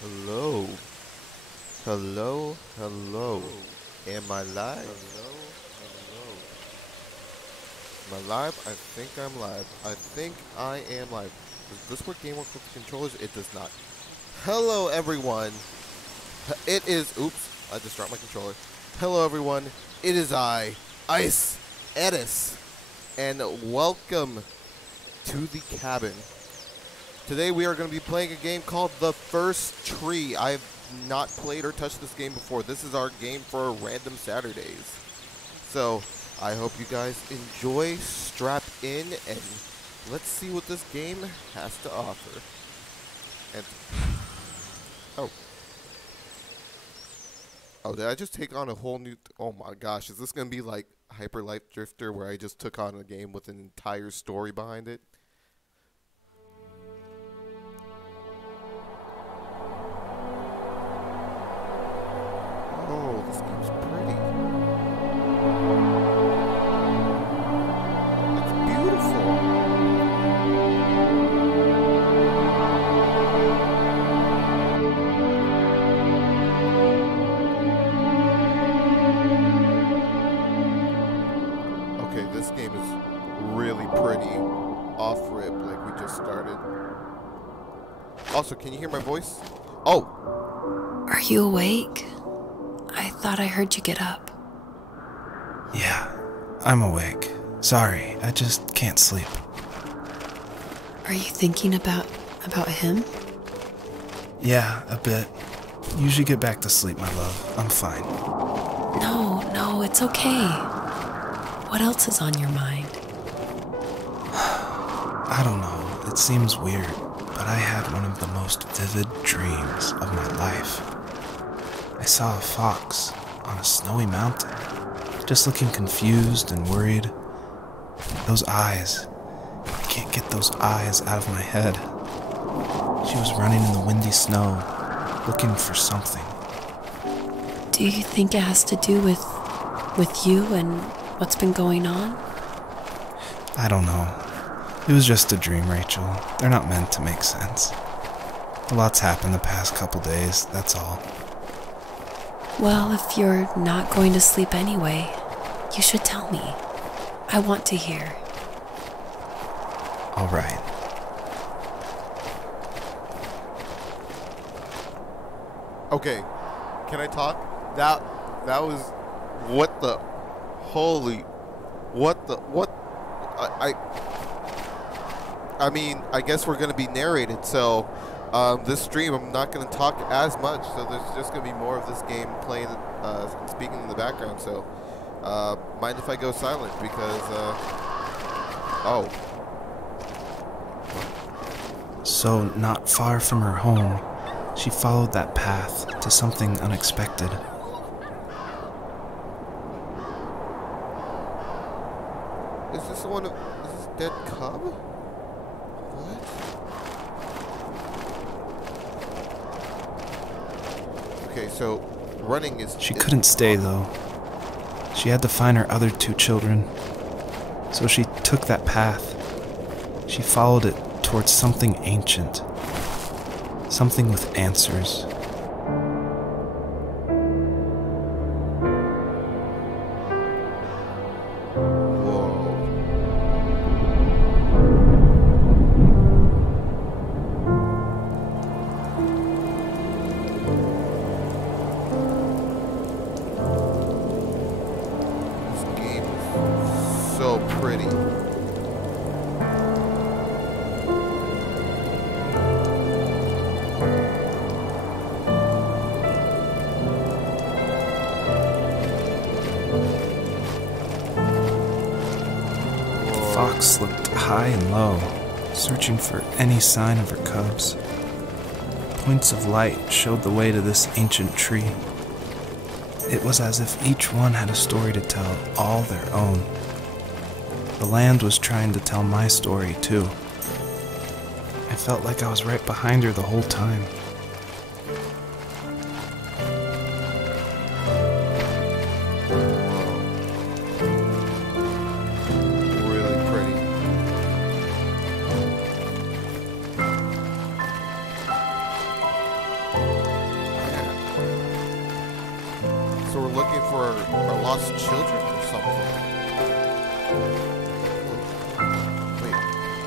Hello. Hello. Hello. Am I live? Am I live? I think I'm live. I think I am live. Does this work game work with the controllers? It does not. Hello, everyone. It is. Oops. I just dropped my controller. Hello, everyone. It is I, IceEris. And welcome to the cabin. Today we are going to be playing a game called The First Tree. I have not played or touched this game before. This is our game for random Saturdays. So I hope you guys enjoy, strap in, and let's see what this game has to offer. And oh, did I just take on a whole new? Oh my gosh, is this going to be like Hyper Light Drifter, where I just took on a game with an entire story behind it? Oh, this game's pretty. It's beautiful. Okay, this game is really pretty. Off rip, like we just started. Also, can you hear my voice? Oh! Are you awake? I thought I heard you get up. Yeah, I'm awake. Sorry, I just can't sleep. Are you thinking about him? Yeah, a bit. Usually get back to sleep, my love. I'm fine. No, it's okay. What else is on your mind? I don't know, it seems weird, but I had one of the most vivid dreams of my life. I saw a fox on a snowy mountain, just looking confused and worried. Those eyes, I can't get those eyes out of my head. She was running in the windy snow, looking for something. Do you think it has to do with you and what's been going on? I don't know. It was just a dream, Rachel. They're not meant to make sense. A lot's happened the past couple days, that's all. Well, if you're not going to sleep anyway, you should tell me. I want to hear. All right. Okay, can I talk? That was what the I mean, I guess we're gonna be narrated, so this stream I'm not gonna talk as much, so there's just gonna be more of this game playing, speaking in the background. So mind if I go silent, because oh. So, not far from her home, she followed that path to something unexpected. Is this one of, is this dead cub? What? Okay, so running is... She couldn't stay, though. She had to find her other two children. So she took that path. She followed it towards something ancient. Something with answers. So pretty. The fox looked high and low, searching for any sign of her cubs. Points of light showed the way to this ancient tree. It was as if each one had a story to tell, all their own. The land was trying to tell my story, too. I felt like I was right behind her the whole time. lost children or something. Wait,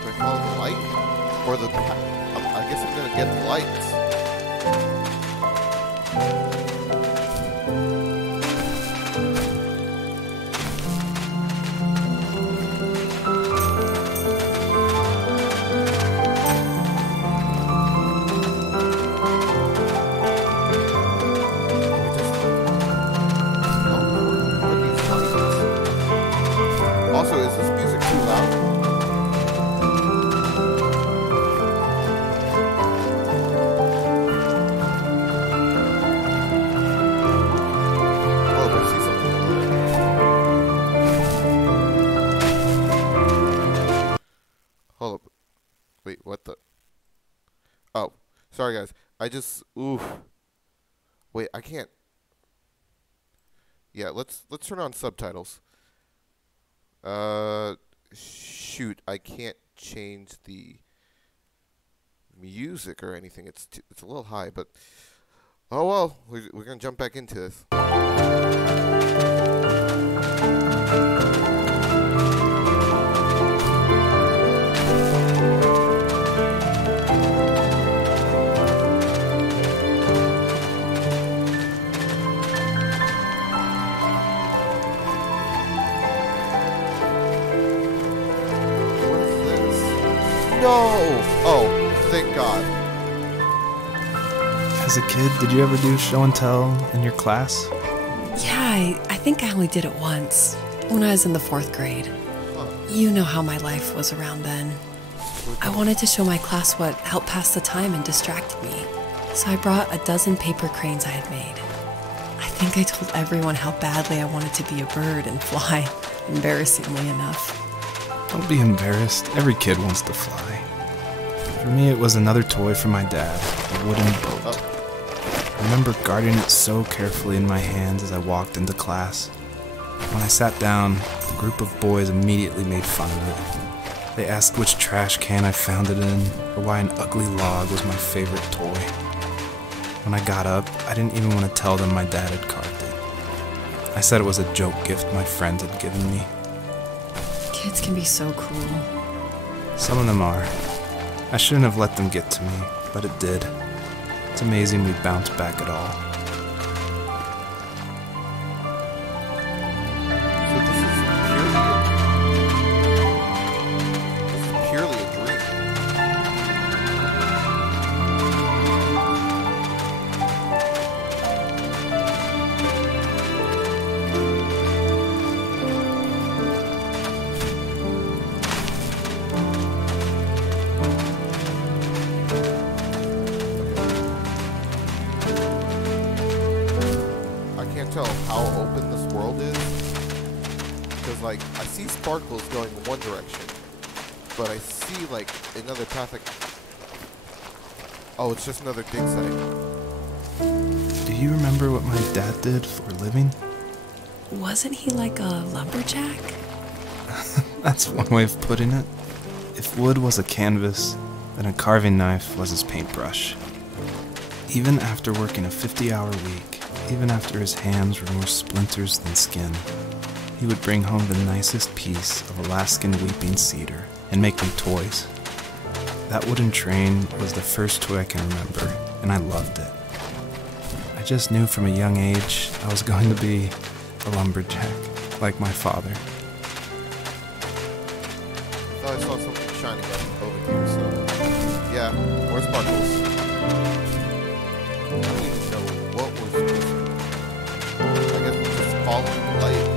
do I follow the light? Or the... I guess I'm gonna get the lights. Also, is this music too loud? Oh, I see something over there. Hold up. Wait, what the? Oh, sorry guys. I just, oof. Wait, I can't. Yeah, let's turn on subtitles. Shoot, I can't change the music or anything. It's a little high, but oh well. We're gonna jump back into this. No! Oh, thank God. As a kid, did you ever do show and tell in your class? Yeah, I think I only did it once, when I was in the 4th grade. Huh. You know how my life was around then. I wanted to show my class what helped pass the time and distracted me, so I brought a dozen paper cranes I had made. I think I told everyone how badly I wanted to be a bird and fly, embarrassingly enough. Don't be embarrassed. Every kid wants to fly. For me, it was another toy from my dad, a wooden boat. I remember guarding it so carefully in my hands as I walked into class. When I sat down, a group of boys immediately made fun of it. They asked which trash can I found it in, or why an ugly log was my favorite toy. When I got up, I didn't even want to tell them my dad had carved it. I said it was a joke gift my friends had given me. Kids can be so cruel. Some of them are. I shouldn't have let them get to me, but it did. It's amazing we bounced back at all. So this is purely a dream. Tell how open this world is, because like I see sparkles going one direction, but I see like another path. Oh, it's just another dig site. Do you remember what my dad did for a living? Wasn't he like a lumberjack? That's one way of putting it. If wood was a canvas, then a carving knife was his paintbrush. Even after working a 50-hour week, even after his hands were more splinters than skin, he would bring home the nicest piece of Alaskan weeping cedar and make me toys. That wooden train was the first toy I can remember, and I loved it. I just knew from a young age I was going to be a lumberjack, like my father. I thought I saw something shining up over here, so yeah, more sparkles. I don't even know what was supposed to. I guess it's just following the light.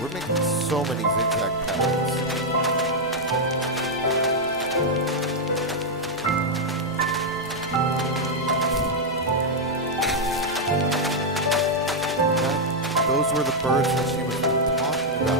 We're making so many zigzag patterns. Those were the birds that she was talking about.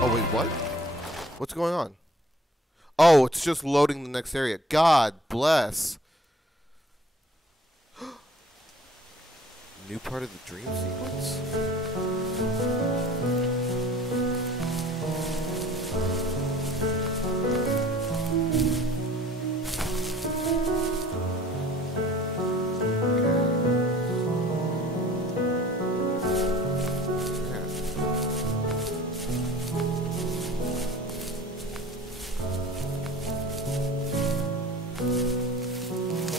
Oh, wait, what? What's going on? Oh, it's just loading the next area. God bless. New part of the dream sequence.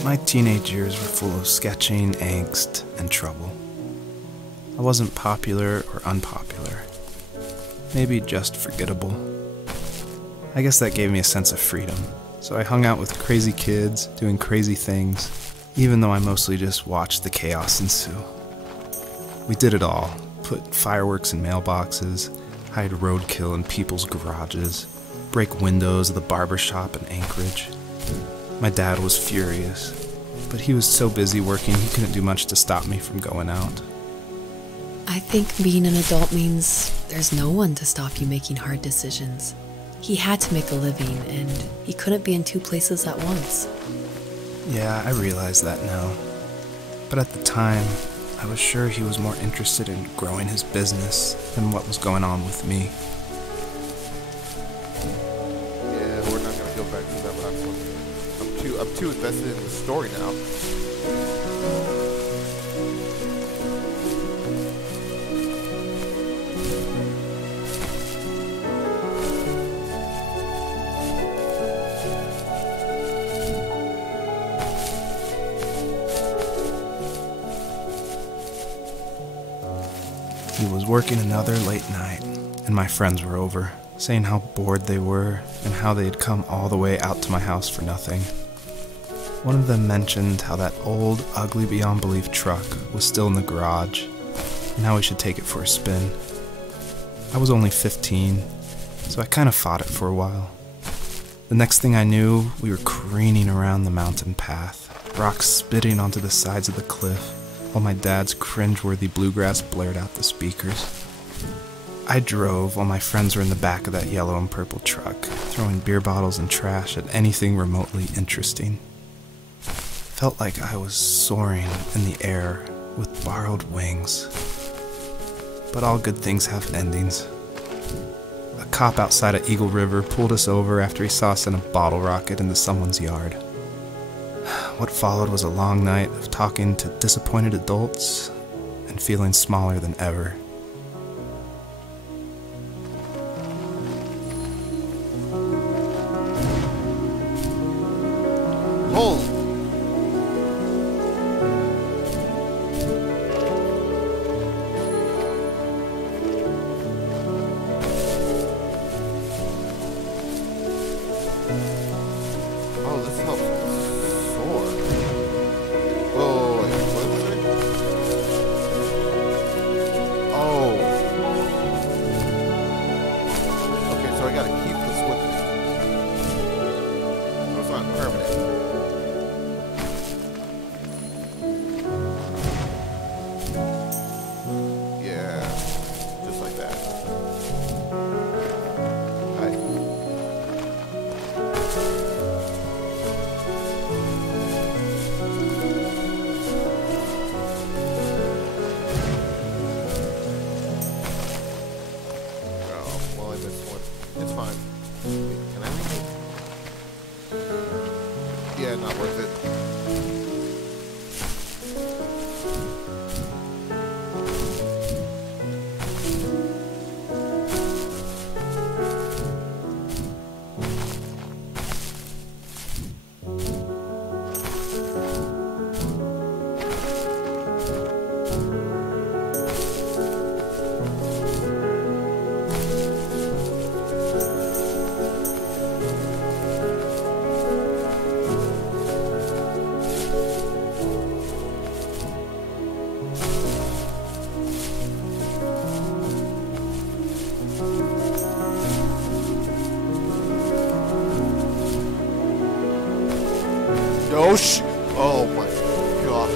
My teenage years were full of sketching, angst, and trouble. I wasn't popular or unpopular. Maybe just forgettable. I guess that gave me a sense of freedom, so I hung out with crazy kids, doing crazy things, even though I mostly just watched the chaos ensue. We did it all. Put fireworks in mailboxes, hide roadkill in people's garages, break windows of the barber shop in Anchorage. My dad was furious, but he was so busy working he couldn't do much to stop me from going out. I think being an adult means there's no one to stop you making hard decisions. He had to make a living, and he couldn't be in two places at once. Yeah, I realize that now. But at the time, I was sure he was more interested in growing his business than what was going on with me. Yeah, we're not gonna go back to that last one. I'm too invested in the story now. He was working another late night, and my friends were over, saying how bored they were and how they had come all the way out to my house for nothing. One of them mentioned how that old, ugly beyond belief truck was still in the garage, and how we should take it for a spin. I was only 15, so I kind of fought it for a while. The next thing I knew, we were careening around the mountain path, rocks spitting onto the sides of the cliff, while my dad's cringeworthy bluegrass blared out the speakers. I drove while my friends were in the back of that yellow and purple truck, throwing beer bottles and trash at anything remotely interesting. Felt like I was soaring in the air with borrowed wings. But all good things have endings. A cop outside of Eagle River pulled us over after he saw us in a bottle rocket into someone's yard. What followed was a long night of talking to disappointed adults and feeling smaller than ever. Hold. Oh, this helps soar. Whoa, wait, what is it? Oh. Okay, so I gotta keep this with me. So it's not permanent. Yeah, just like that. Hi. Oh, well, I missed one. It's fine. Wait, can I read it? Yeah, not worth it. Oh, oh my god.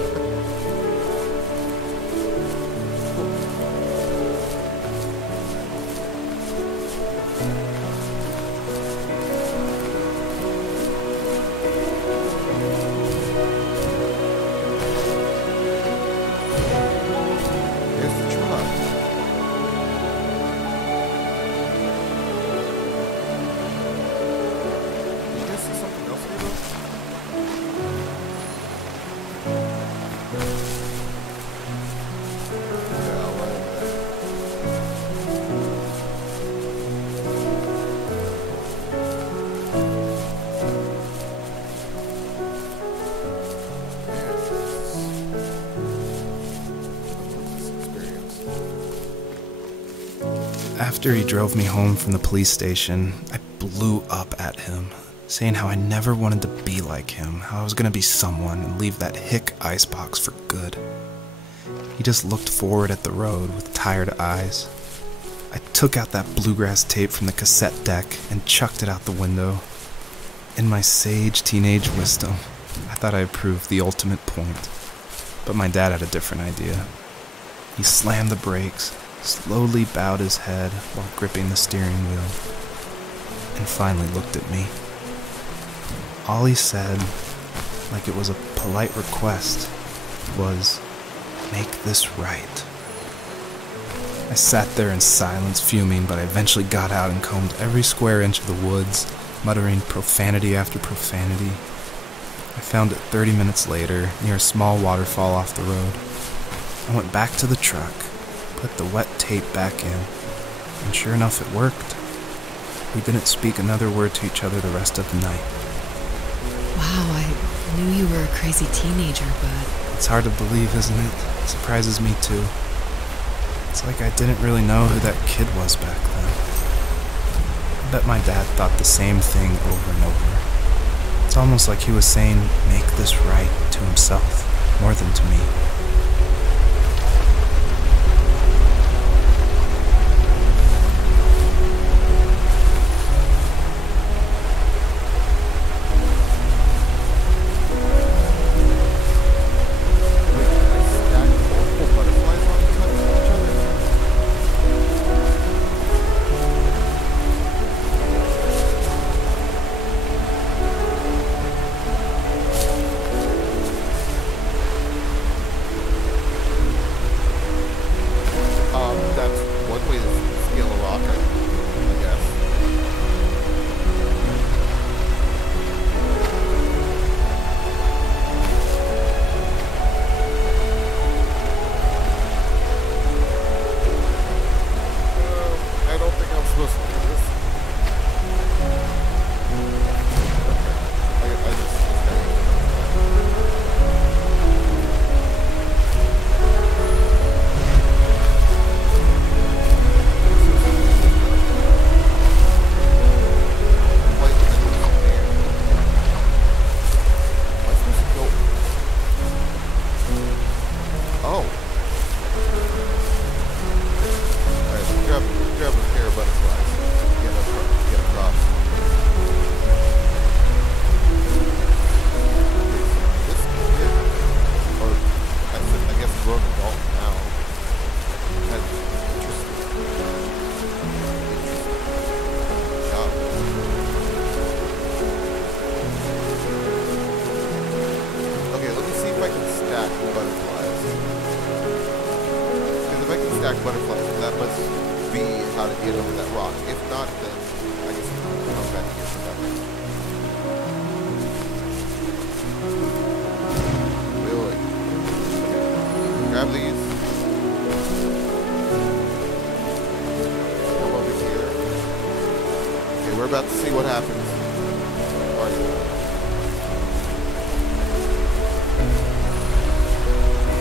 After he drove me home from the police station, I blew up at him, saying how I never wanted to be like him, how I was going to be someone and leave that hick icebox for good. He just looked forward at the road with tired eyes. I took out that bluegrass tape from the cassette deck and chucked it out the window. In my sage teenage wisdom, I thought I had proved the ultimate point. But my dad had a different idea. He slammed the brakes, slowly bowed his head while gripping the steering wheel, and finally looked at me. All he said, like it was a polite request, was, "Make this right." I sat there in silence, fuming, but I eventually got out and combed every square inch of the woods, muttering profanity after profanity. I found it 30 minutes later, near a small waterfall off the road. I went back to the truck, put the wet tape back in, and sure enough it worked. We didn't speak another word to each other the rest of the night. Wow, I knew you were a crazy teenager, but... It's hard to believe, isn't it? It surprises me too. It's like I didn't really know who that kid was back then. I bet my dad thought the same thing over and over. It's almost like he was saying, "Make this right," to himself, more than to me. Butterflies. That must be how to get over that rock. If not, then I guess I'll back here for that. Really? Okay. Grab these. Come over here. Okay, we're about to see what happens.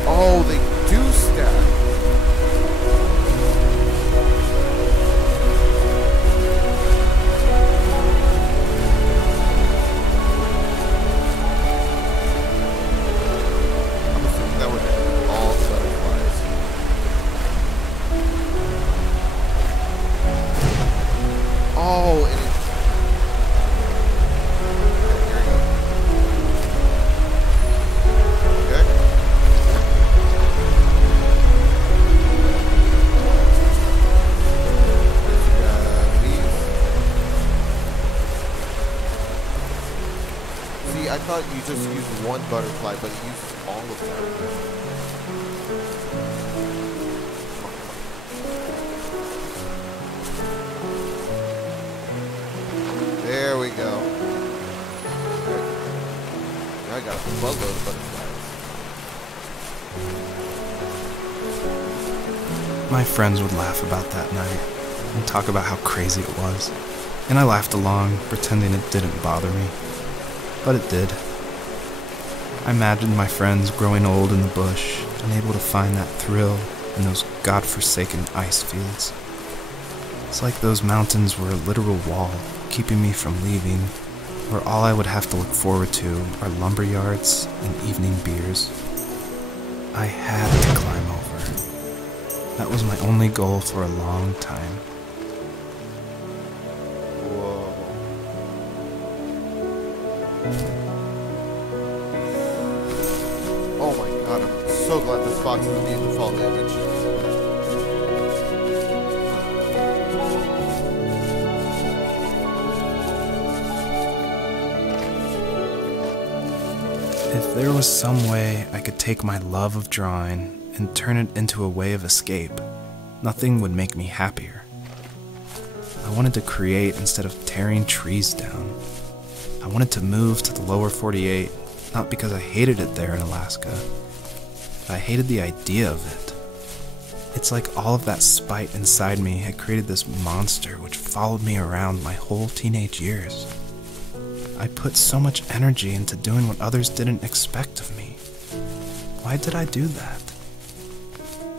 Oh, they do stack. Oh, and it... Here we go. Okay. See, I thought you just used one butterfly, but it uses all of them. There we go. Right. Now I got a buttload of butterflies. My friends would laugh about that night and talk about how crazy it was. And I laughed along, pretending it didn't bother me. But it did. I imagined my friends growing old in the bush, unable to find that thrill in those godforsaken ice fields. It's like those mountains were a literal wall, keeping me from leaving, where all I would have to look forward to are lumber yards and evening beers. I had to climb over. That was my only goal for a long time. Whoa. Oh my god, I'm so glad this fox is immune to fall damage. If there was some way I could take my love of drawing and turn it into a way of escape, nothing would make me happier. I wanted to create instead of tearing trees down. I wanted to move to the lower 48, not because I hated it there in Alaska, but I hated the idea of it. It's like all of that spite inside me had created this monster which followed me around my whole teenage years. I put so much energy into doing what others didn't expect of me. Why did I do that?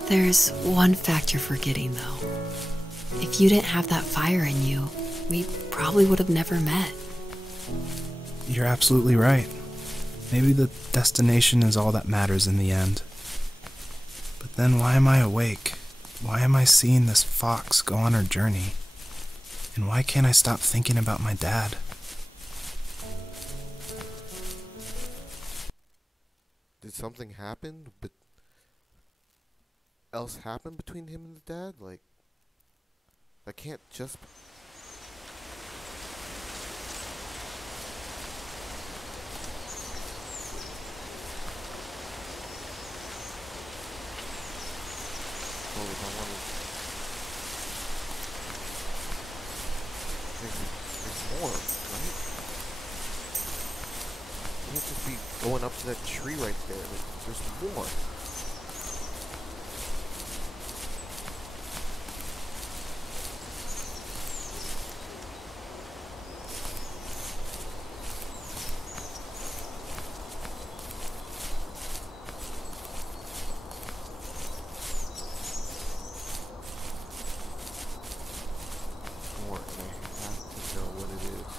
There's one fact you're forgetting, though. If you didn't have that fire in you, we probably would have never met. You're absolutely right. Maybe the destination is all that matters in the end. But then why am I awake? Why am I seeing this fox go on her journey? And why can't I stop thinking about my dad? Did something happen? But else happen between him and the dad? Like, I can't just. Hold on, I want to. There's more, right? You can't just be going up to that tree right there. Like, there's more. More, and I have to know what it is.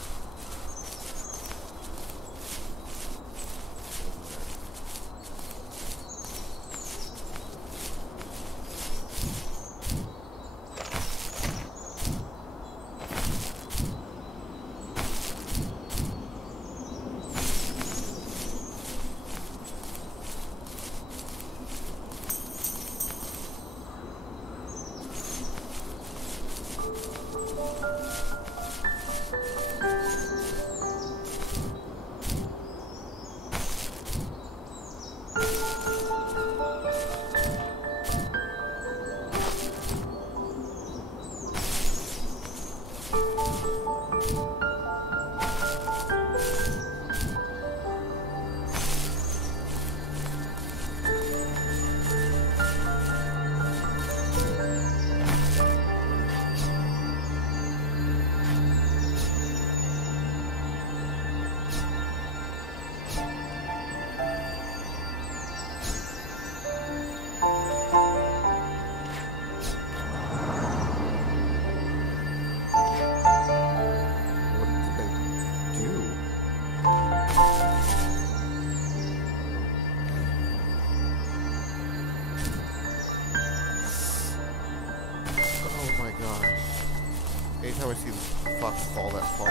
Anytime I see the fox fall that far,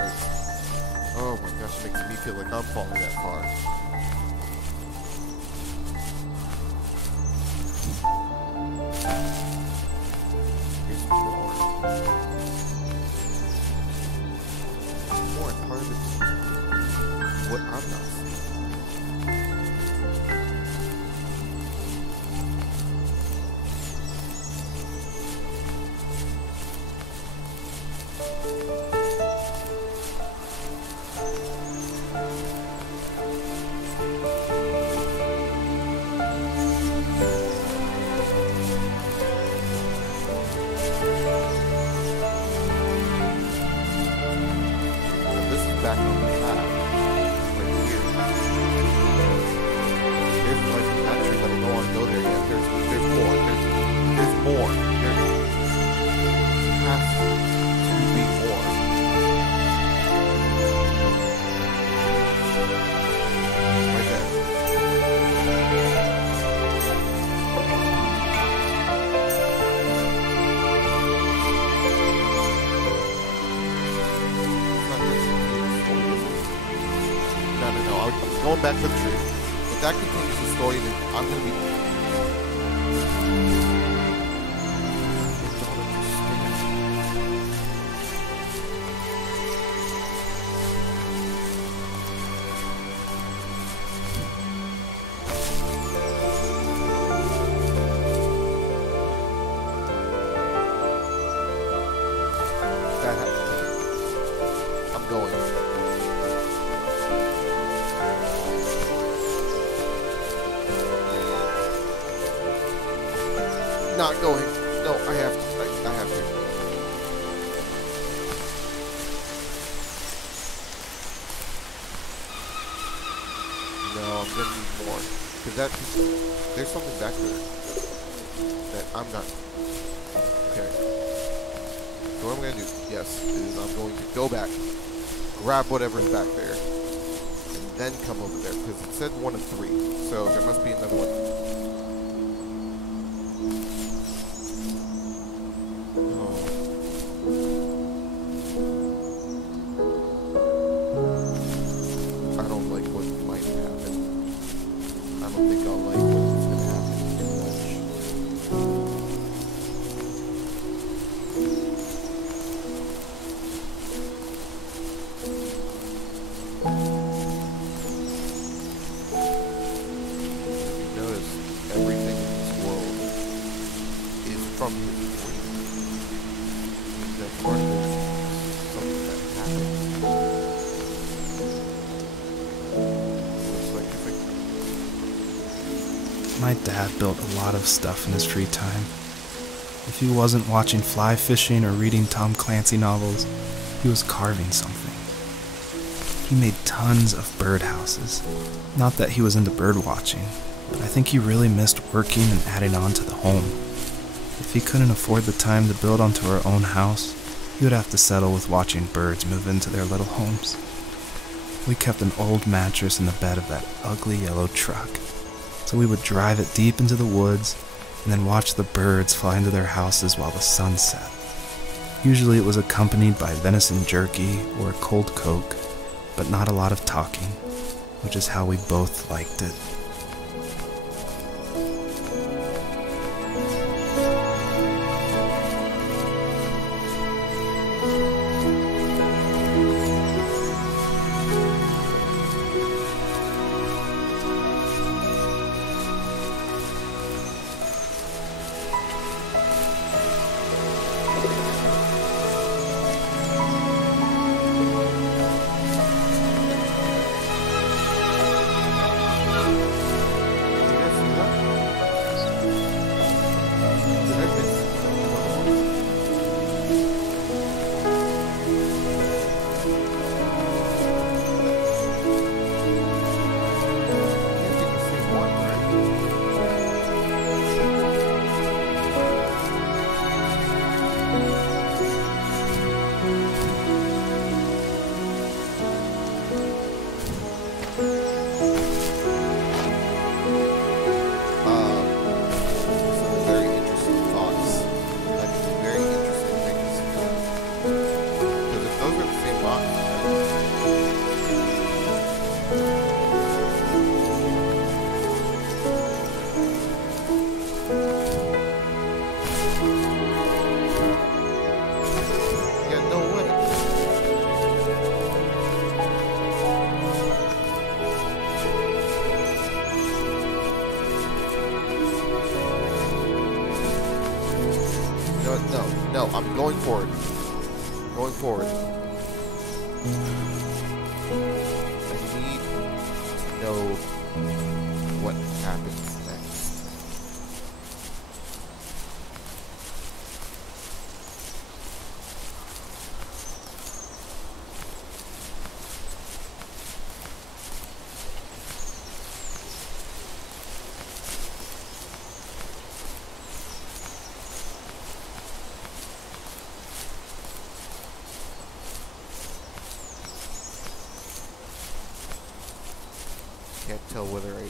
oh my gosh, it makes me feel like I'm falling that far. Here's more. There's more, and part of it's what I'm not seeing. Back on the path, right here. There's like that tree, but I don't want to go there yet. There's more. There's more. There's past. going back to the tree. If that continues the story, then I'm gonna be. I'm going. Not going. No, I have to. I have to. No, I'm gonna need more. Cause there's something back there that I'm not. Okay. So what I'm gonna do, yes, is I'm going to go back, grab whatever's back there, and then come over there, because it said 1 of 3, so there must be another one. Oh. I don't like what might happen. I don't think I'll like what's gonna happen too much. Notice everything in this world is from his dream. Means that part there's something that happened. Looks like if My dad built a lot of stuff in his free time. If he wasn't watching fly fishing or reading Tom Clancy novels, he was carving something. He made tons of birdhouses. Not that he was into bird watching, but I think he really missed working and adding on to the home. If he couldn't afford the time to build onto our own house, he would have to settle with watching birds move into their little homes. We kept an old mattress in the bed of that ugly yellow truck, so we would drive it deep into the woods and then watch the birds fly into their houses while the sun set. Usually it was accompanied by venison jerky or a cold Coke, but not a lot of talking, which is how we both liked it. No, I'm going forward. Going forward. I need to know what happens next. Can't tell whether I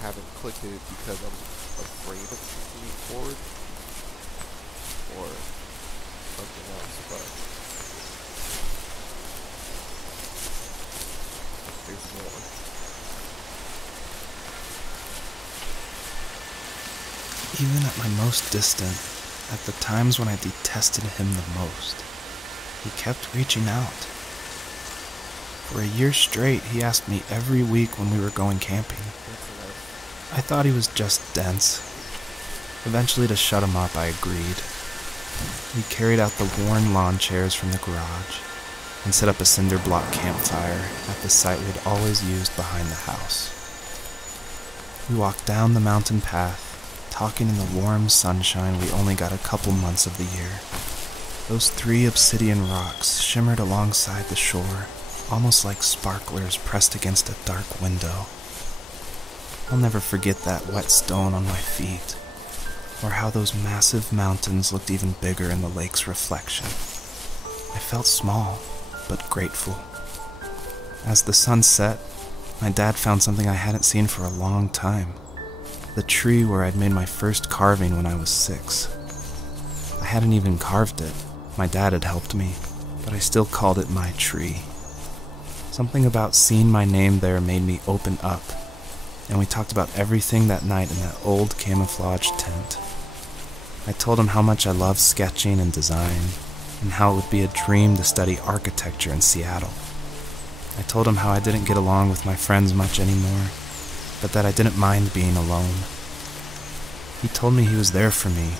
haven't clicked it because I'm afraid of continuing forward or something else, but there's more. Even at my most distant, at the times when I detested him the most, he kept reaching out. For a year straight, he asked me every week when we were going camping. I thought he was just dense. Eventually, to shut him up, I agreed. We carried out the worn lawn chairs from the garage and set up a cinder block campfire at the site we'd always used behind the house. We walked down the mountain path, talking in the warm sunshine we only got a couple months of the year. Those 3 obsidian rocks shimmered alongside the shore, almost like sparklers pressed against a dark window. I'll never forget that wet stone on my feet, or how those massive mountains looked even bigger in the lake's reflection. I felt small, but grateful. As the sun set, my dad found something I hadn't seen for a long time. The tree where I'd made my first carving when I was 6. I hadn't even carved it. My dad had helped me, but I still called it my tree. Something about seeing my name there made me open up, and we talked about everything that night in that old camouflage tent. I told him how much I loved sketching and design, and how it would be a dream to study architecture in Seattle. I told him how I didn't get along with my friends much anymore, but that I didn't mind being alone. He told me he was there for me,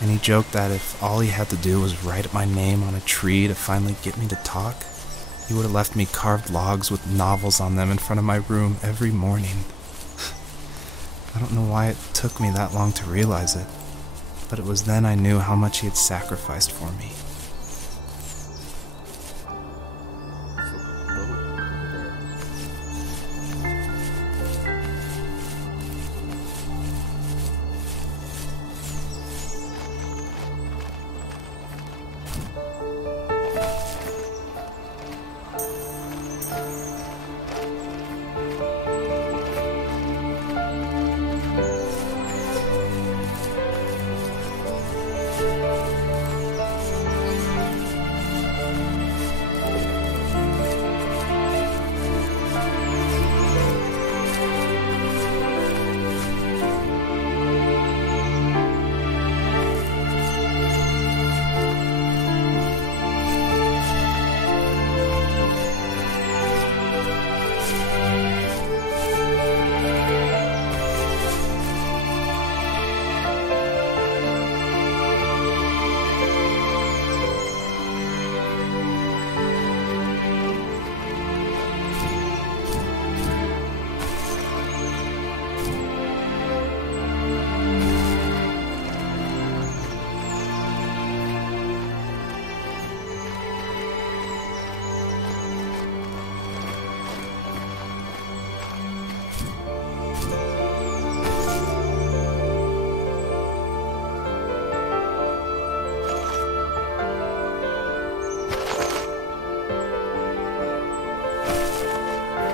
and he joked that if all he had to do was write my name on a tree to finally get me to talk, he would have left me carved logs with novels on them in front of my room every morning. I don't know why it took me that long to realize it, but it was then I knew how much he had sacrificed for me.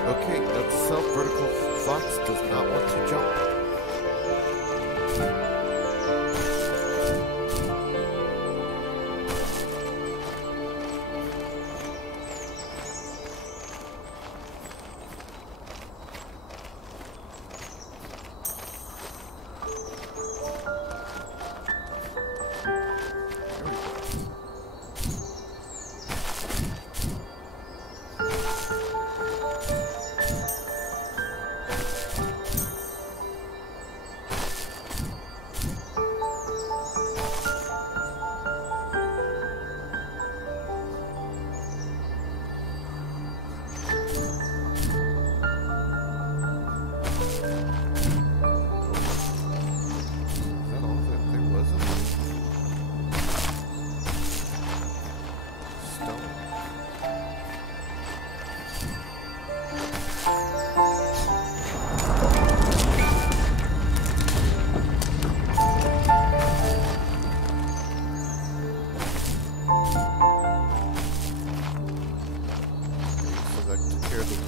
Okay, note to self, vertical fox does not want to jump.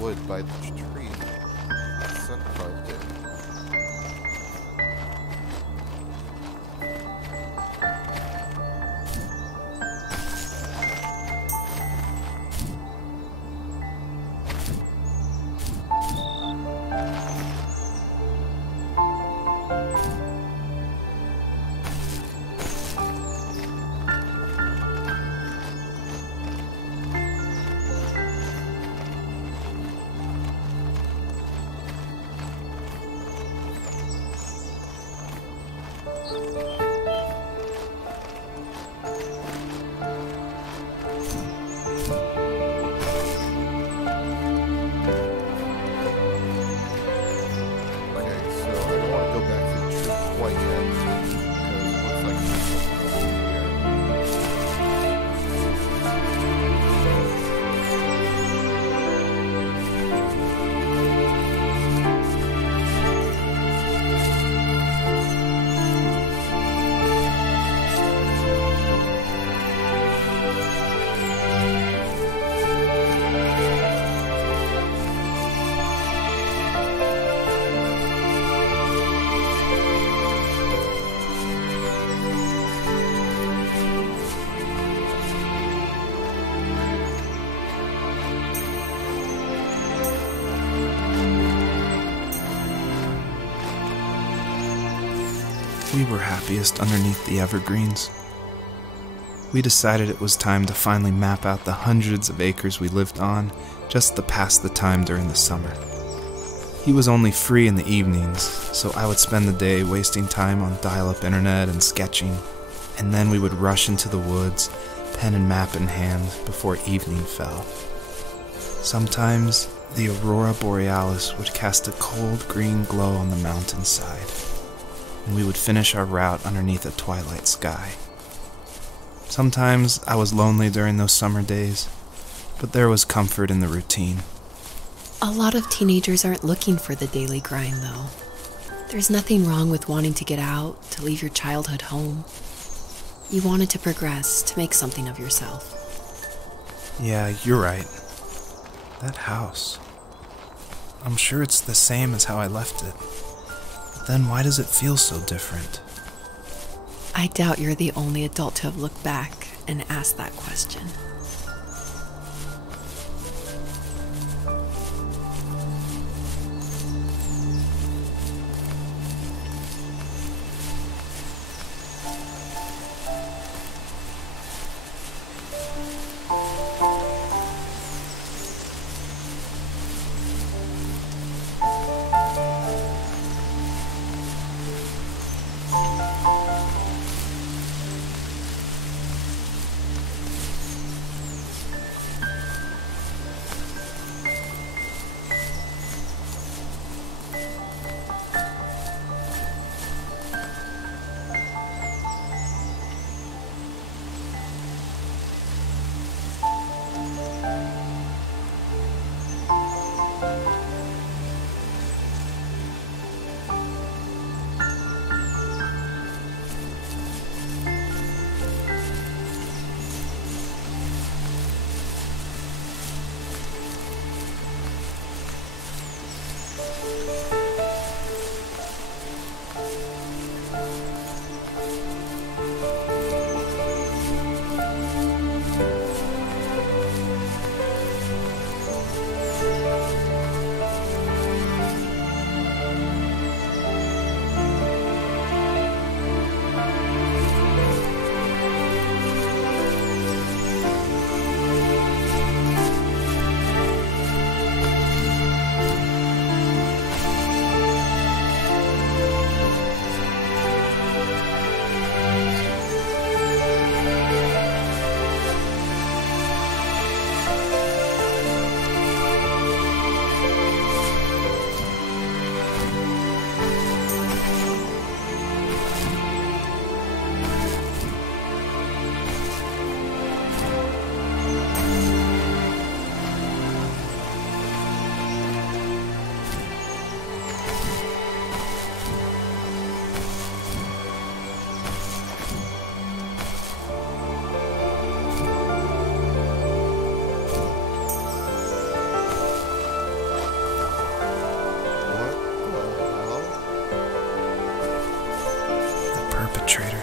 Wood by the tree. Sun carved it. We were happiest underneath the evergreens. We decided it was time to finally map out the hundreds of acres we lived on just to pass the time during the summer. He was only free in the evenings, so I would spend the day wasting time on dial-up internet and sketching, and then we would rush into the woods, pen and map in hand, before evening fell. Sometimes the aurora borealis would cast a cold green glow on the mountainside, and we would finish our route underneath a twilight sky. Sometimes I was lonely during those summer days, but there was comfort in the routine. A lot of teenagers aren't looking for the daily grind, though. There's nothing wrong with wanting to get out, to leave your childhood home. You wanted to progress, to make something of yourself. Yeah, you're right. That house. I'm sure it's the same as how I left it. But then why does it feel so different? I doubt you're the only adult to have looked back and asked that question.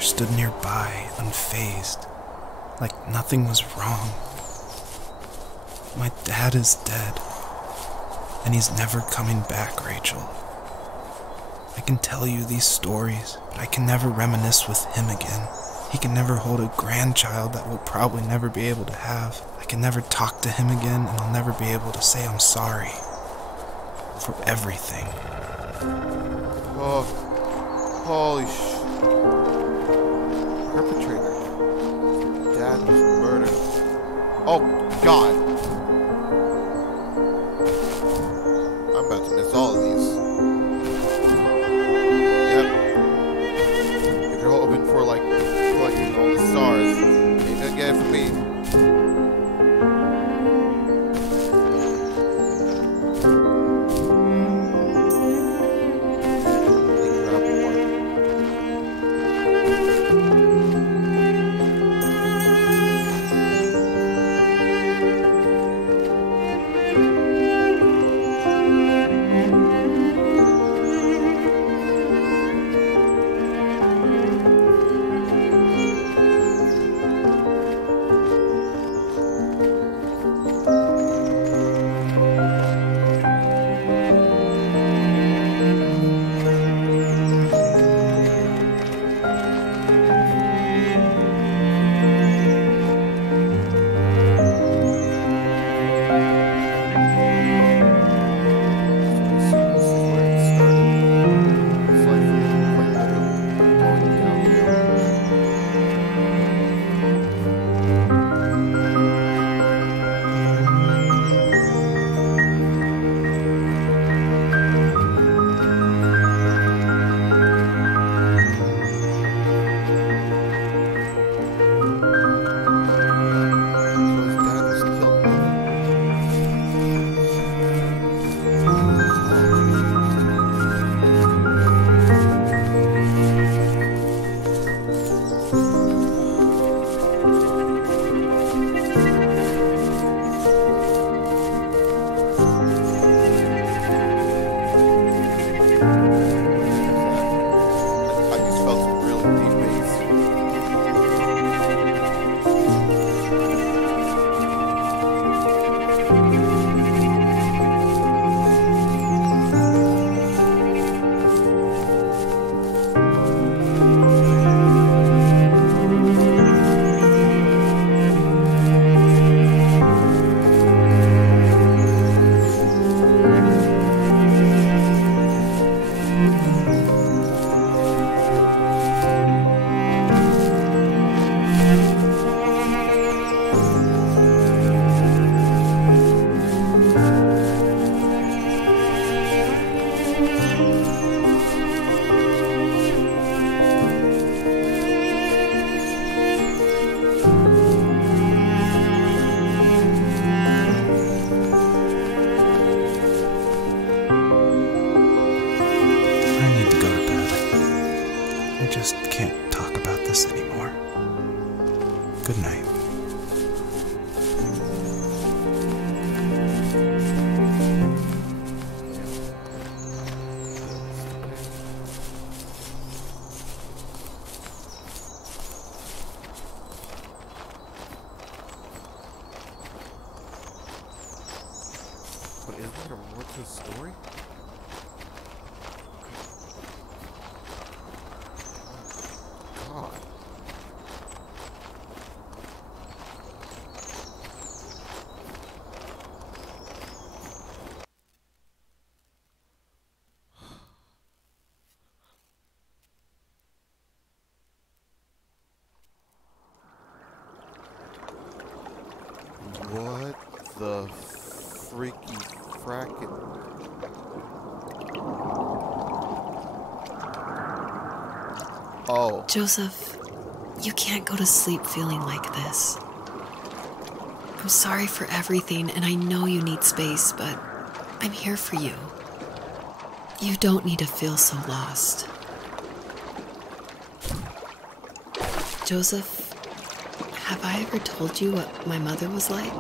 Stood nearby, unfazed, like nothing was wrong. My dad is dead, and he's never coming back, Rachel. I can tell you these stories, but I can never reminisce with him again. He can never hold a grandchild that we'll probably never be able to have. I can never talk to him again, and I'll never be able to say I'm sorry for everything. Oh. Holy perpetrator. Dad was murdered. Oh, God. I'm about to miss all of these. Yep. If you're hoping for, like, collecting all the stars, ain't gonna get it from me. just can't talk about this anymore. Good night. But isn't there more to the story? God. What the freaky frackin'? Oh. Joseph, you can't go to sleep feeling like this. I'm sorry for everything, and I know you need space, but I'm here for you. You don't need to feel so lost. Joseph, have I ever told you what my mother was like?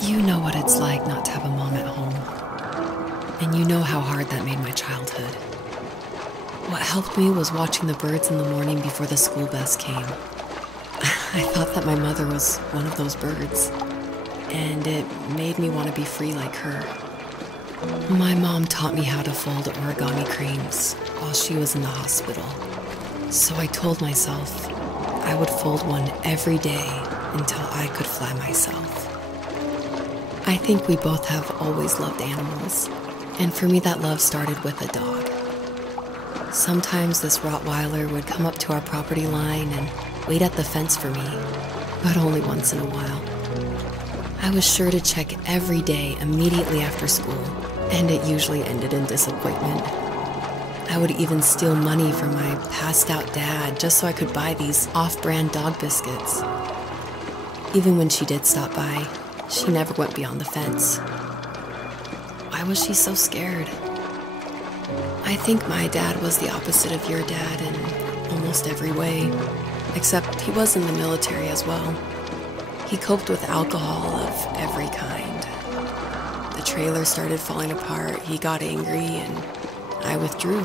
You know what it's like not to have a mom at home. And you know how hard that made my childhood. What helped me was watching the birds in the morning before the school bus came. I thought that my mother was one of those birds. and it made me want to be free like her. My mom taught me how to fold origami cranes while she was in the hospital. So I told myself I would fold one every day until I could fly myself. I think we both have always loved animals, and for me that love started with a dog. Sometimes this Rottweiler would come up to our property line and wait at the fence for me, but only once in a while. I was sure to check every day immediately after school, and it usually ended in disappointment. I would even steal money from my passed-out dad just so I could buy these off-brand dog biscuits. Even when she did stop by, she never went beyond the fence. Why was she so scared? I think my dad was the opposite of your dad in almost every way, except he was in the military as well. He coped with alcohol of every kind. The trailer started falling apart, he got angry, and I withdrew.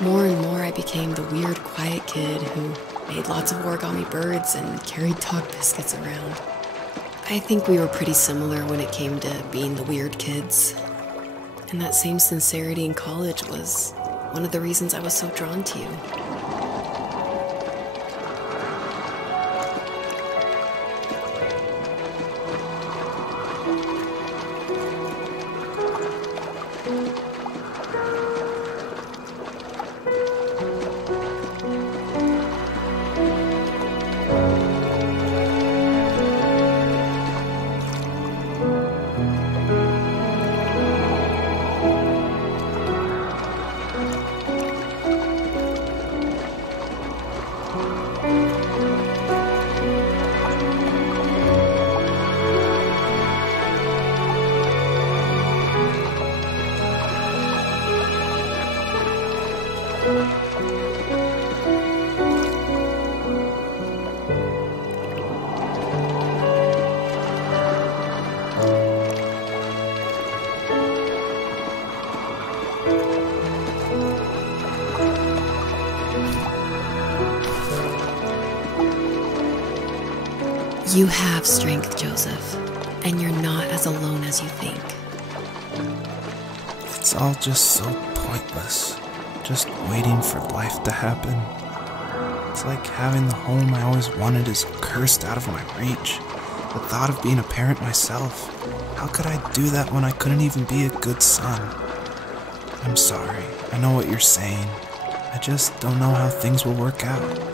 More and more I became the weird, quiet kid who made lots of origami birds and carried dog biscuits around. I think we were pretty similar when it came to being the weird kids. And that same sincerity in college was one of the reasons I was so drawn to you. You have strength, Joseph, and you're not as alone as you think. It's all just so pointless, just waiting for life to happen. It's like having the home I always wanted is cursed out of my reach. The thought of being a parent myself, how could I do that when I couldn't even be a good son? I'm sorry, I know what you're saying. I just don't know how things will work out.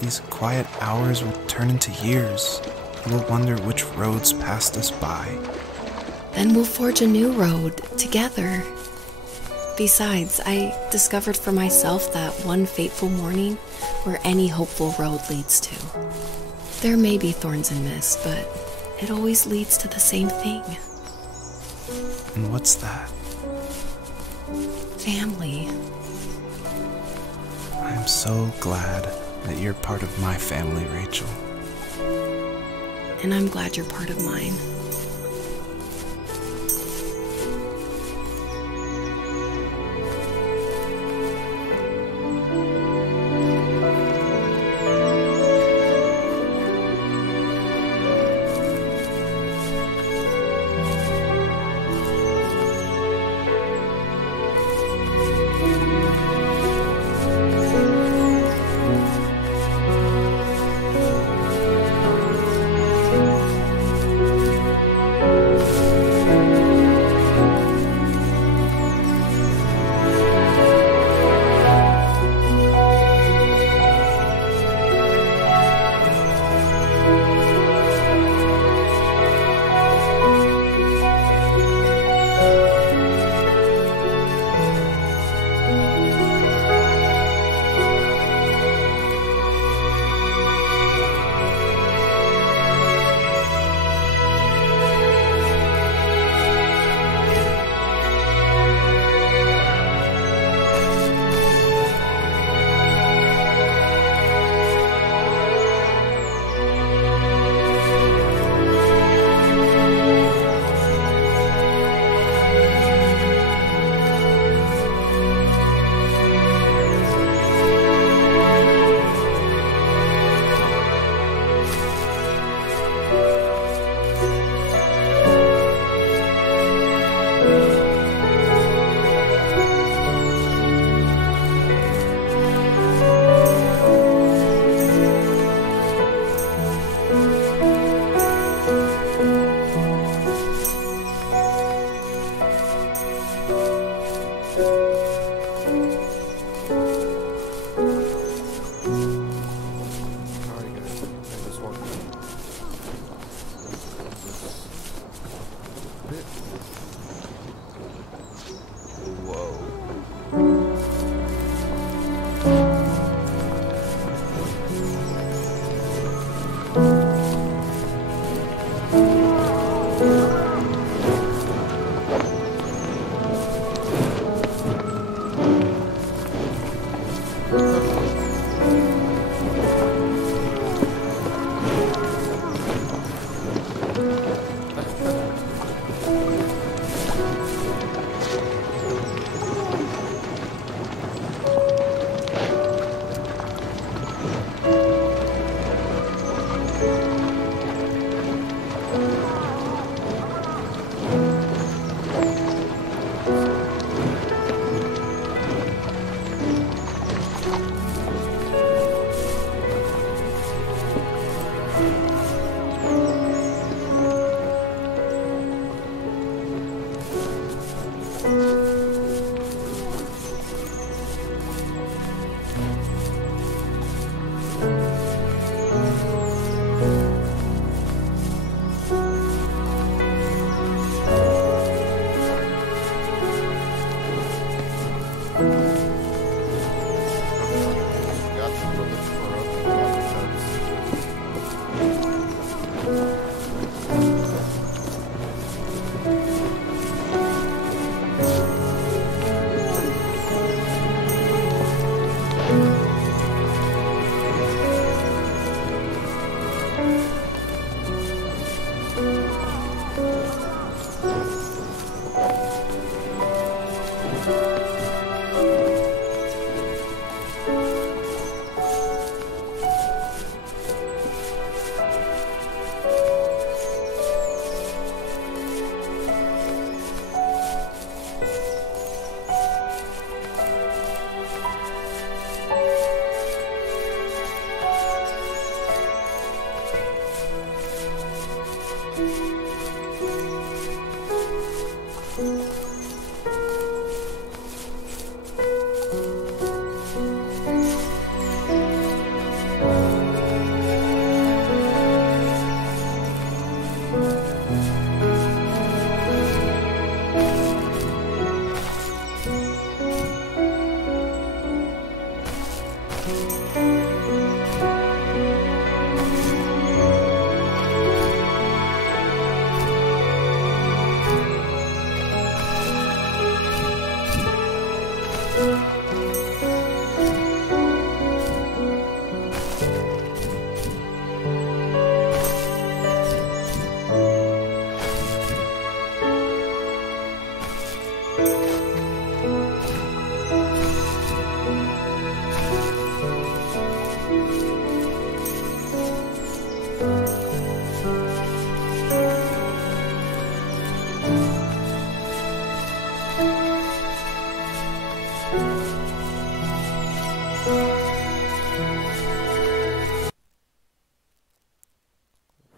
These quiet hours will turn into years, and we'll wonder which roads passed us by. Then we'll forge a new road together. Besides, I discovered for myself that one fateful morning where any hopeful road leads to. There may be thorns and mist, but it always leads to the same thing. And what's that? Family. I'm so glad that you're part of my family, Rachel. And I'm glad you're part of mine.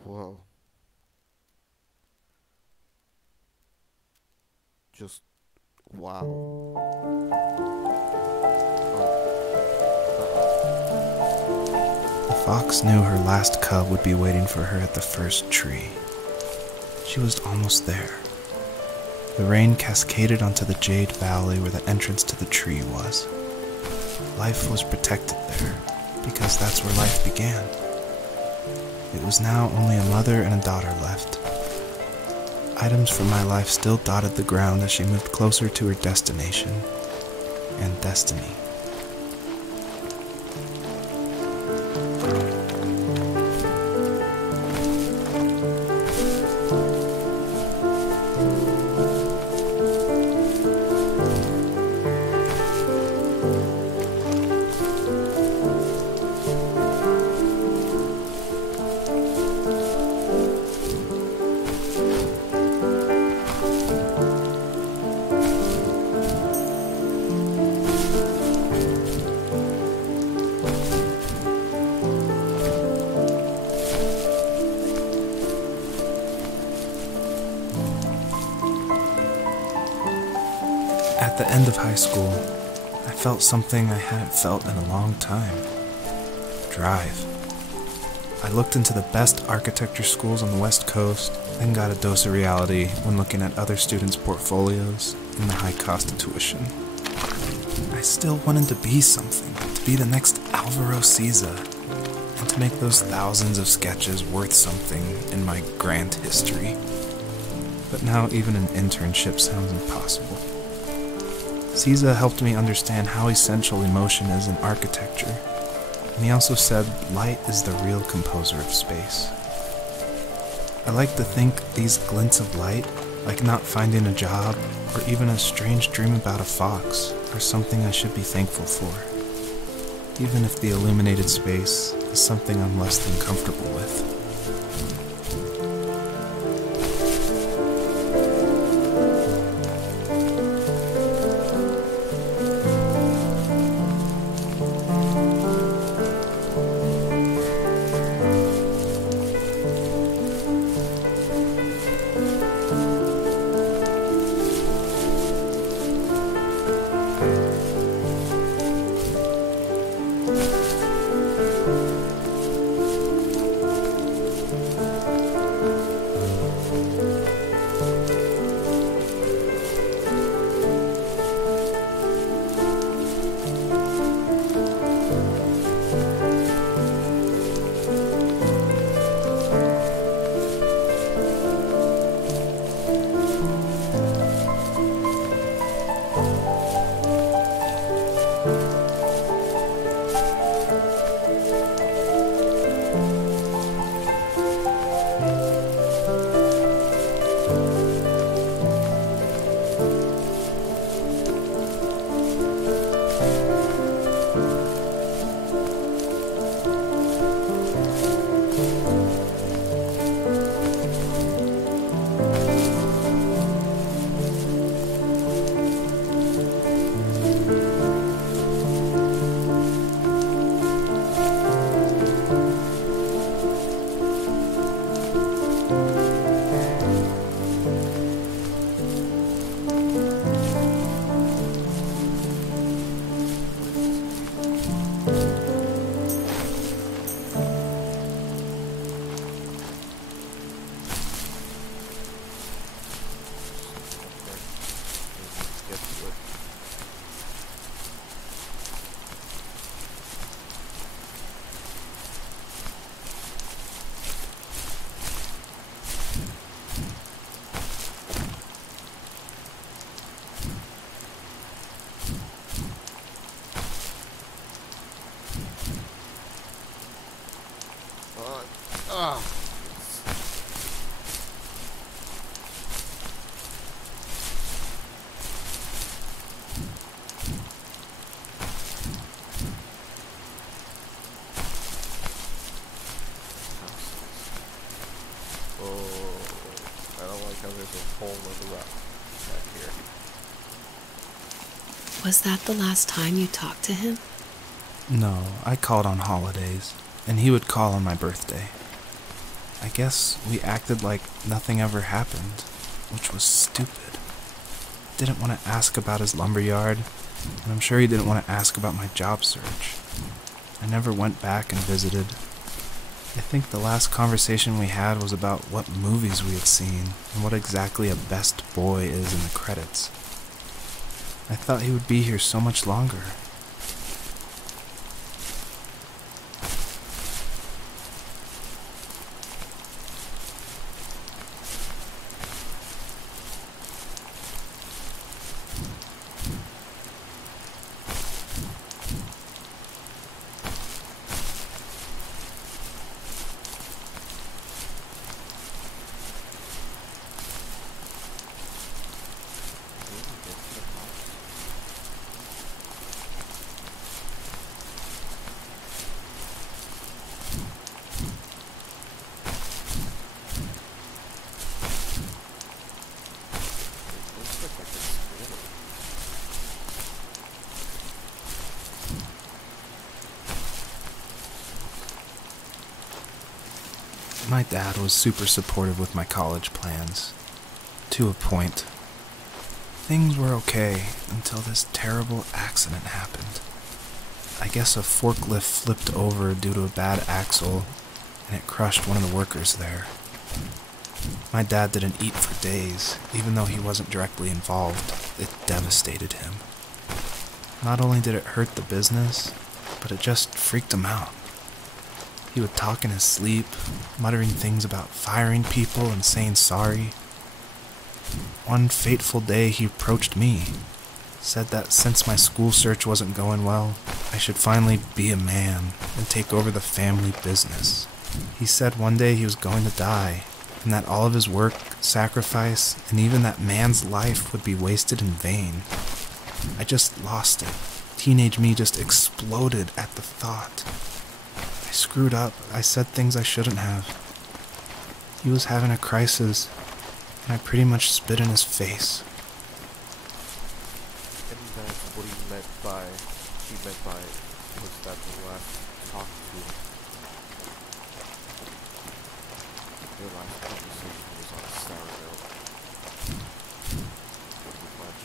Whoa. Just wow. The fox knew her last cub would be waiting for her at the first tree. She was almost there. The rain cascaded onto the jade valley where the entrance to the tree was. Life was protected there, because that's where life began. It was now only a mother and a daughter left. Items from my life still dotted the ground as she moved closer to her destination and destiny. At the end of high school, I felt something I hadn't felt in a long time. Drive. I looked into the best architecture schools on the West Coast, then got a dose of reality when looking at other students' portfolios and the high cost of tuition. I still wanted to be something, to be the next Alvaro Siza, and to make those thousands of sketches worth something in my grand history. But now even an internship sounds impossible. Siza helped me understand how essential emotion is in architecture, and he also said light is the real composer of space. I like to think these glints of light, like not finding a job or even a strange dream about a fox, are something I should be thankful for, even if the illuminated space is something I'm less than comfortable with. hole in the rock back here. Was that the last time you talked to him? No, I called on holidays, and he would call on my birthday. I guess we acted like nothing ever happened, which was stupid. Didn't want to ask about his lumberyard, and I'm sure he didn't want to ask about my job search. I never went back and visited. I think the last conversation we had was about what movies we had seen and what exactly a best boy is in the credits. I thought he would be here so much longer. My dad was super supportive with my college plans. To a point. Things were okay until this terrible accident happened. I guess a forklift flipped over due to a bad axle, and it crushed one of the workers there. My dad didn't eat for days, even though he wasn't directly involved. It devastated him. Not only did it hurt the business, but it just freaked him out. He would talk in his sleep, muttering things about firing people and saying sorry. One fateful day he approached me, said that since my school search wasn't going well, I should finally be a man and take over the family business. He said one day he was going to die, and that all of his work, sacrifice, and even that man's life would be wasted in vain. I just lost it. Teenage me just exploded at the thought. I screwed up. I said things I shouldn't have. He was having a crisis, and I pretty much spit in his face. And that's what he meant by, was that the last talk to him. Their last conversation was on a sour note. Pretty much.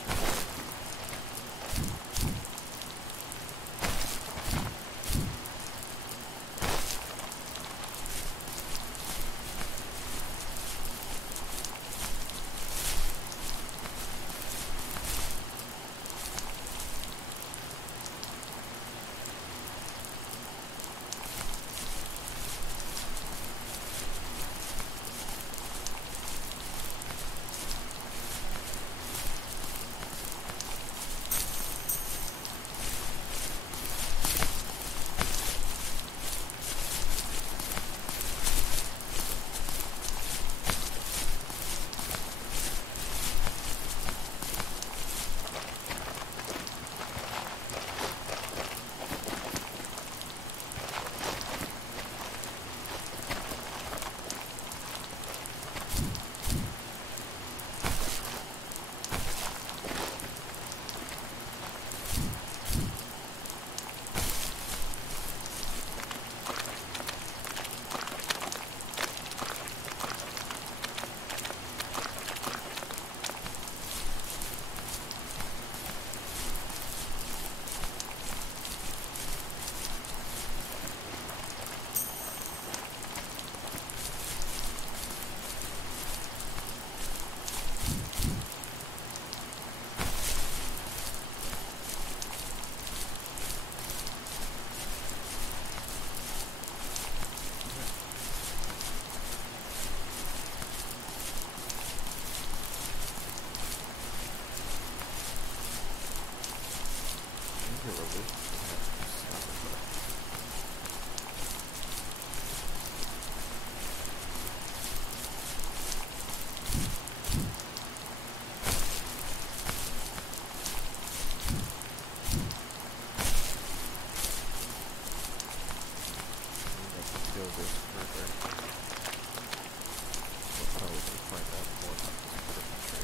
We'll probably find out more about this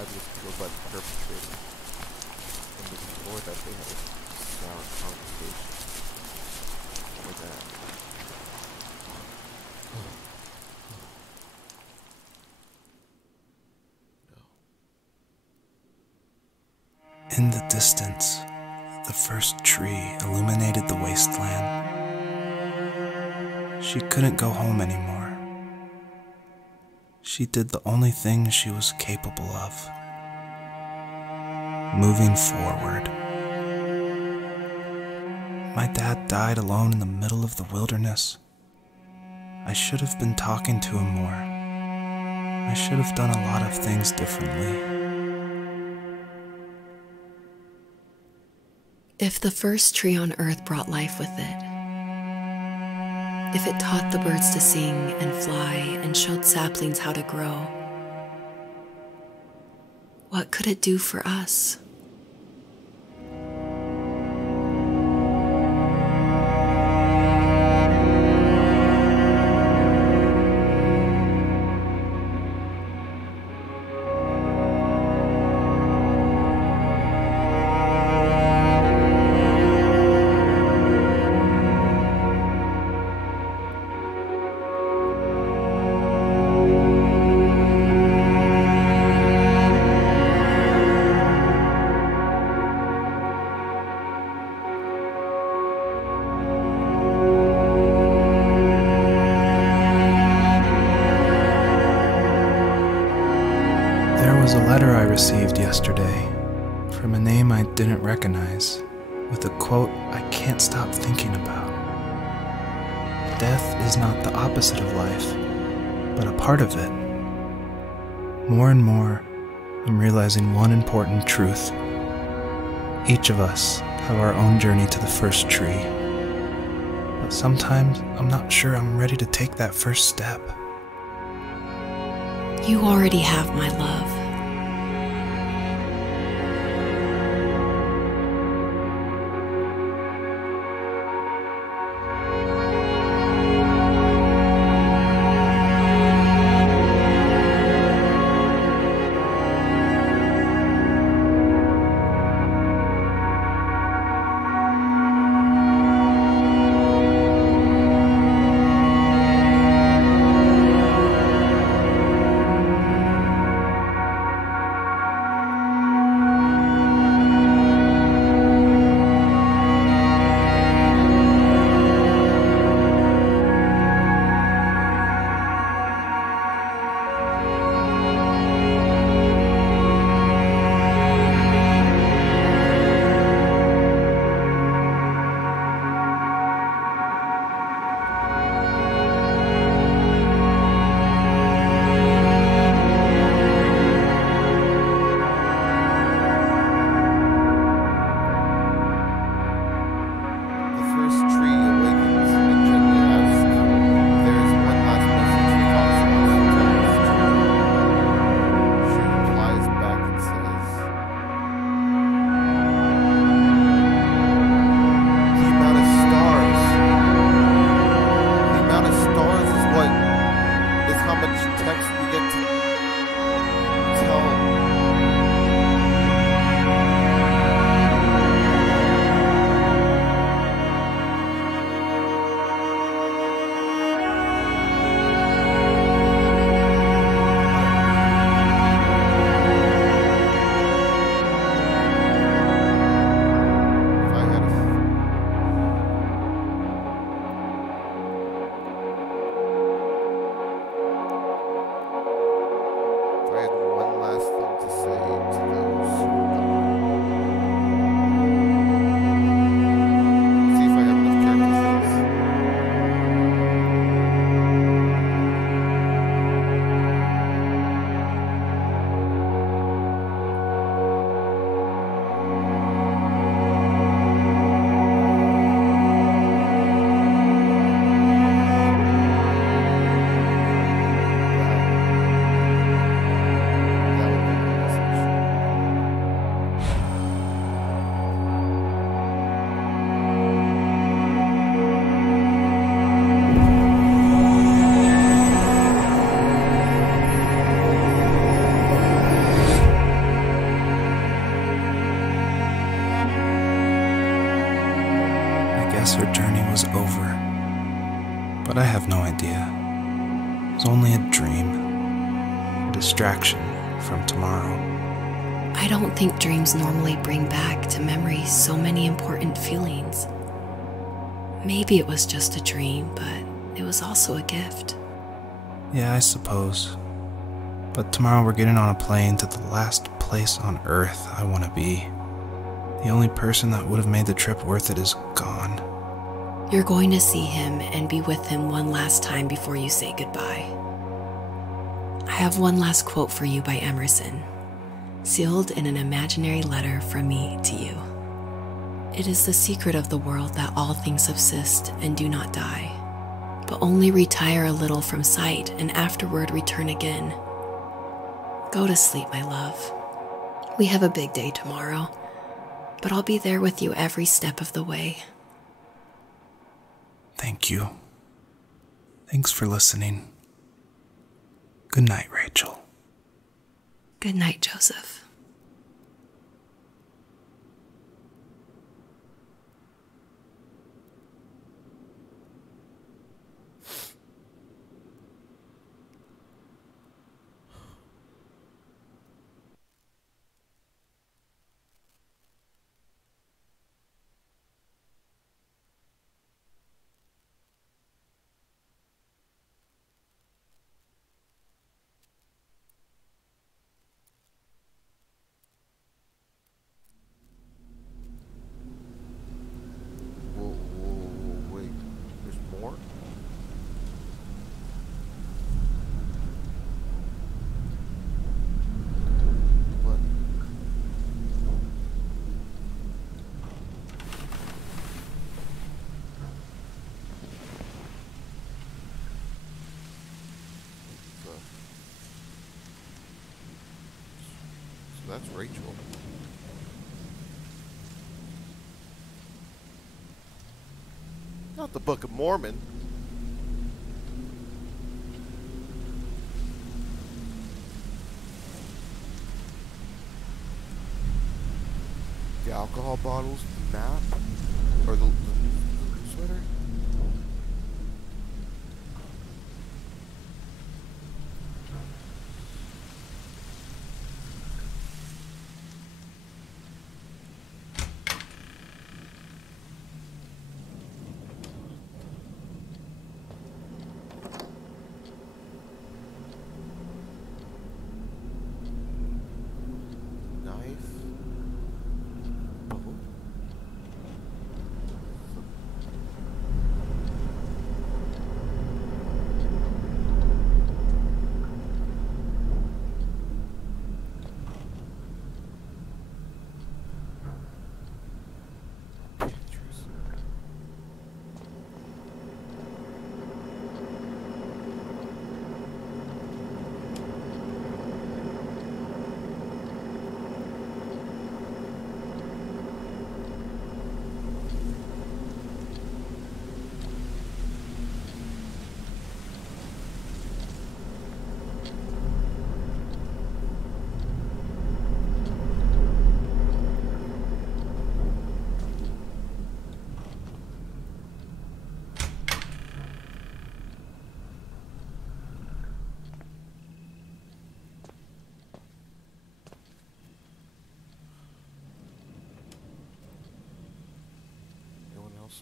dad was killed by the perpetrator. And before that, they had a sound conversation. Or that. In the distance, the first tree illuminated the wasteland. She couldn't go home anymore. She did the only thing she was capable of. Moving forward. My dad died alone in the middle of the wilderness. I should have been talking to him more. I should have done a lot of things differently. If the first tree on earth brought life with it, if it taught the birds to sing and fly and showed saplings how to grow, what could it do for us? There was a letter I received yesterday from a name I didn't recognize, with a quote I can't stop thinking about. Death is not the opposite of life, but a part of it. More and more, I'm realizing one important truth. Each of us have our own journey to the first tree, but sometimes I'm not sure I'm ready to take that first step. You already have my love. guess her journey was over. But I have no idea. It was only a dream, a distraction from tomorrow. I don't think dreams normally bring back to memory so many important feelings. Maybe it was just a dream, but it was also a gift. Yeah, I suppose. But tomorrow we're getting on a plane to the last place on Earth I want to be. The only person that would have made the trip worth it is gone. You're going to see him and be with him one last time before you say goodbye. I have one last quote for you by Emerson, sealed in an imaginary letter from me to you. It is the secret of the world that all things subsist and do not die, but only retire a little from sight and afterward return again. Go to sleep, my love. We have a big day tomorrow, but I'll be there with you every step of the way. Thank you. Thanks for listening. Good night, Rachel. Good night, Joseph. Wait, there's more? What? So that's Rachel. Not the Book of Mormon. The alcohol bottles, the map, or the sweater.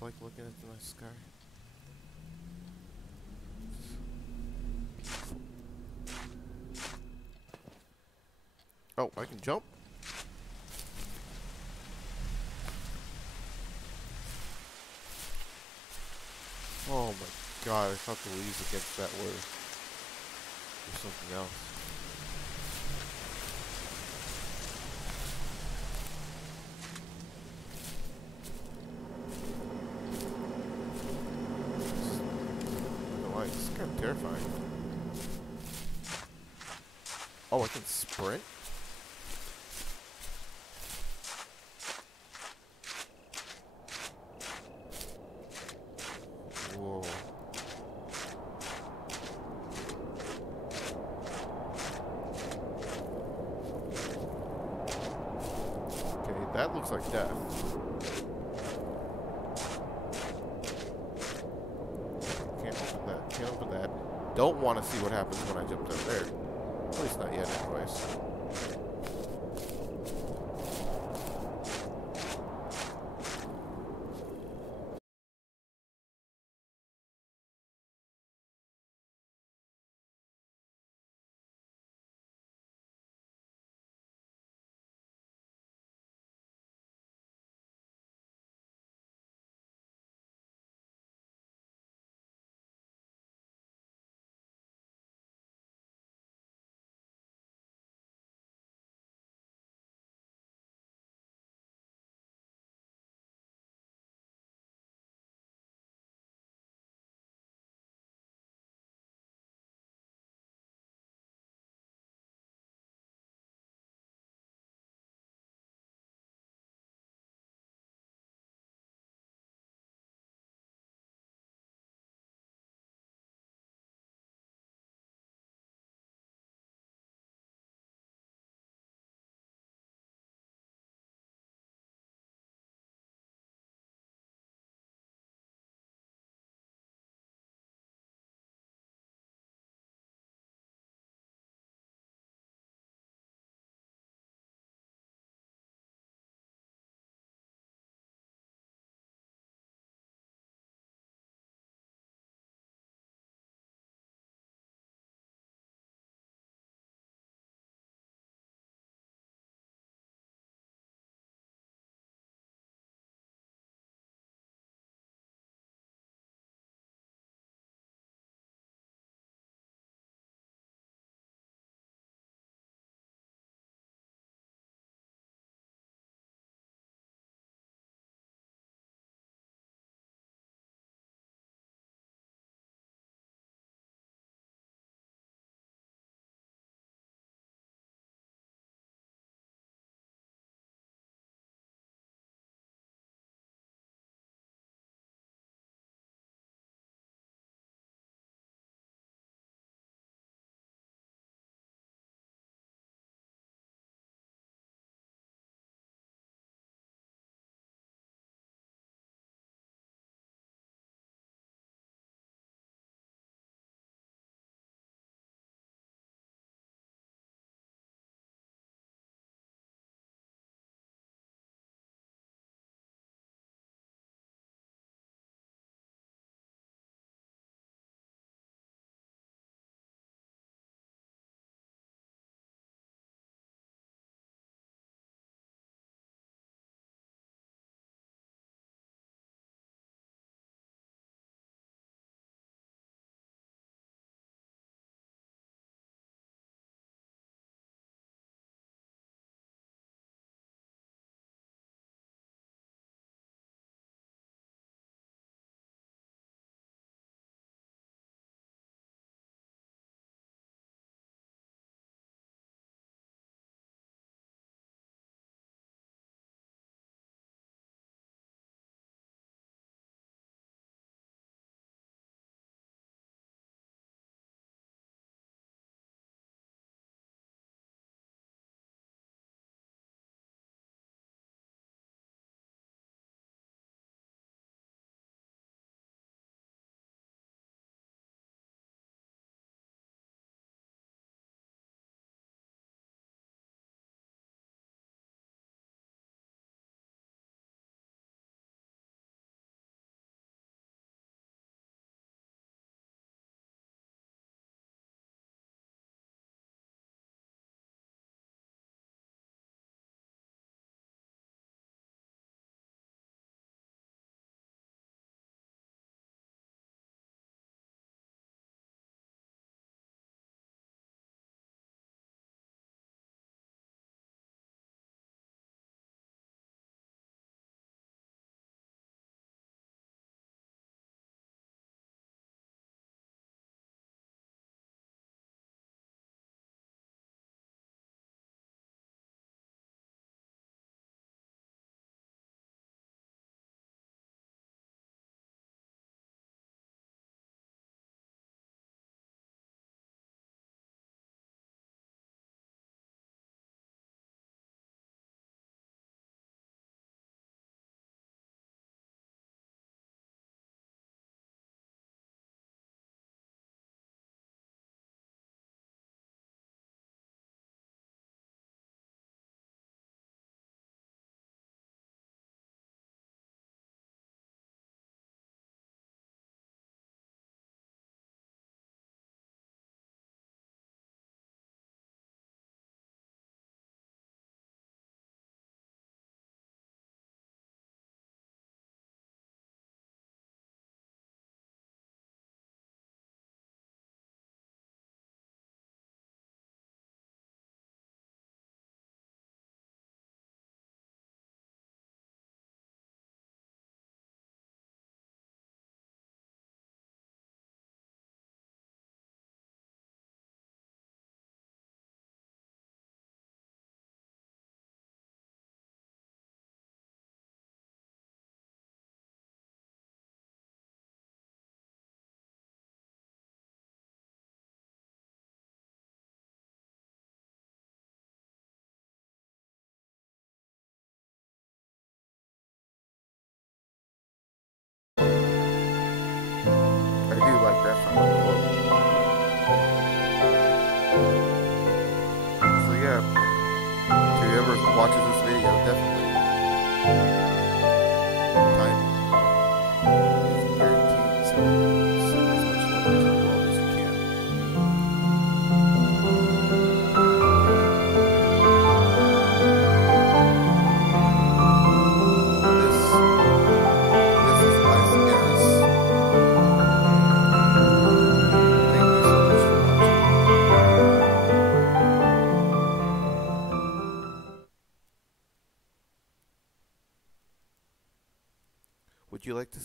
Like looking at the night sky. Oh, I can jump? Oh my god, I thought the leaves against that were something else. It's kind of terrifying. Oh, I can sprint? Whoa. Okay, that looks like death. don't want to see what happens when I jump down there. At least not yet, anyways.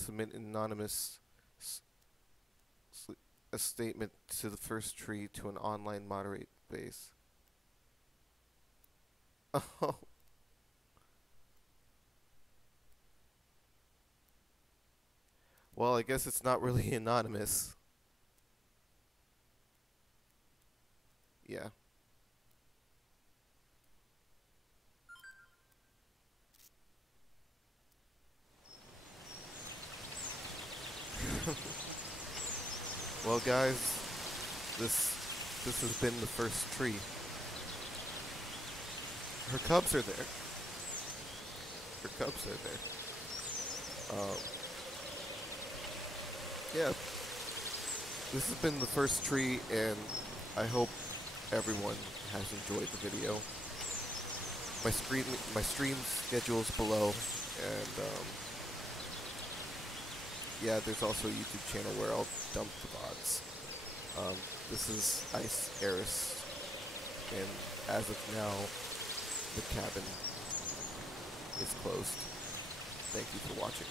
submit an anonymous a statement to the first tree to an online moderate base. Oh. Well, I guess it's not really anonymous. Yeah. Well, guys, this has been the first tree. Her cubs are there. Her cubs are there. Yeah. This has been the first tree, and I hope everyone has enjoyed the video. My stream schedule's below, and yeah, there's also a YouTube channel where I'll dump the VODs. This is IceEris, and as of now, the cabin is closed. Thank you for watching.